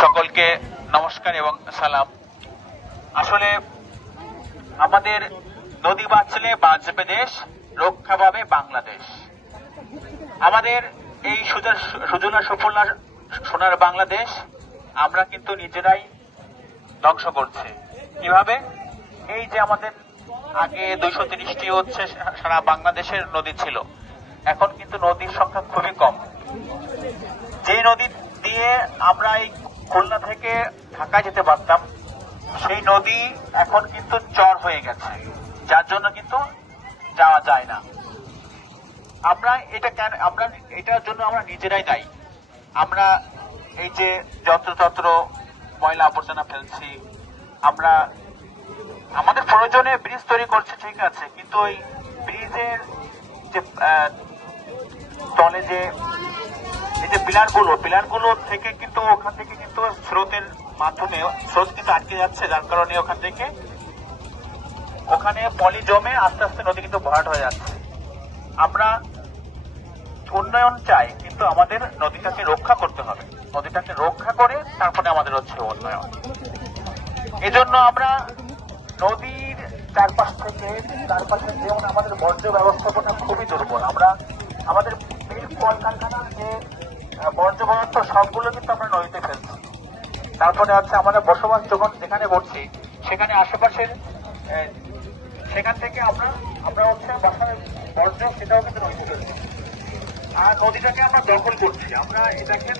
সকলকে নমস্কার এবং সালাম। আসলে আমাদের নদী বাঁচলে বাঁচবে দেশ, রক্ষা পাবে বাংলাদেশ। আমাদের এই সুজলা সুফলা সোনার বাংলাদেশ আমরা কিন্তু নিজেরাই ধ্বংস করছি। কিভাবে? এই যে আমাদের আগে 230টি হচ্ছে সারা বাংলাদেশের নদী ছিল, এখন কিন্তু নদীর সংখ্যা খুবই কম। যে নদী দিয়ে আমরা এই খুলনা থেকে ঢাকায় যেতে পারতাম, সেই নদী এখন কিন্তু চর হয়ে গেছে, যার জন্য কিন্তু যাওয়া যায় না। এটার জন্য আমরা নিজেরাই দায়ী। আমরা এই যে যত্রতত্র ময়লা আবর্জনা ফেলছি, আমরা আমাদের প্রয়োজনে ব্রিজ তৈরি করছি, ঠিক আছে, কিন্তু ওই ব্রিজের যে তলে যে এই যে পিলারগুলো থেকে কিন্তু ওখান থেকে কিন্তু স্রোতের মাধ্যমে স্রোত কিন্তু আটকে যাচ্ছে, যার কারণে ওখানে পলি জমে আস্তে আস্তে নদী কিন্তু ভরাট হয়ে যাচ্ছে। আমরা উন্নয়ন চাই, কিন্তু আমাদের নদীটাকে রক্ষা করতে হবে। নদীটাকে রক্ষা করে তারপরে আমাদের হচ্ছে উন্নয়ন। এজন্য আমরা নদীর চারপাশে যেমন আমাদের বর্জ্য ব্যবস্থাপনা খুবই দুর্বল। আমরা আমাদের কলকারখানার যে বর্জ্য পদার্থ সবগুলো কিন্তু আমরা নদীতে ফেলছি। তারপরে হচ্ছে আমাদের বসবাস যখন যেখানে করছি, সেখানে আশেপাশের সেখান থেকে আমরা হচ্ছে বাসার বর্জ্য সেটাও কিন্তু নদীতে ফেলছি। আর নদীটাকে আমরা দখল করছি। আমরা দেখেন,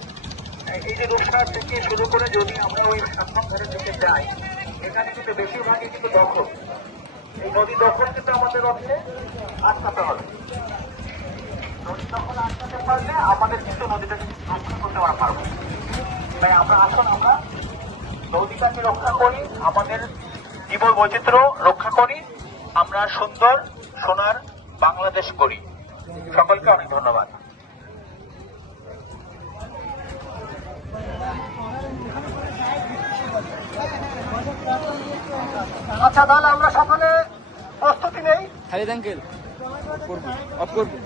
এই যে রূপসার থেকে শুরু করে যদি আমরা ওই সাতমান ঘরের দিকে যাই, এখানে কিন্তু বেশিরভাগই কিন্তু দখল। এই নদী দখল কিন্তু আমাদের হচ্ছে আটকাতে হবে। নদী দখল আটকাতে পারলে আমাদের কিন্তু নদীটাকে রক্ষা করতে পারবো। তাই আমরা নদীটাকে রক্ষা করি, আমাদের জীবন বৈচিত্র্য রক্ষা করি, আমরা সুন্দর সোনার বাংলাদেশ করি। সকলকে অনেক ধন্যবাদ। আচ্ছা, তাহলে আমরা সকলে প্রস্তুতি নেই। খালিদ আঙ্কেল অফ করবো।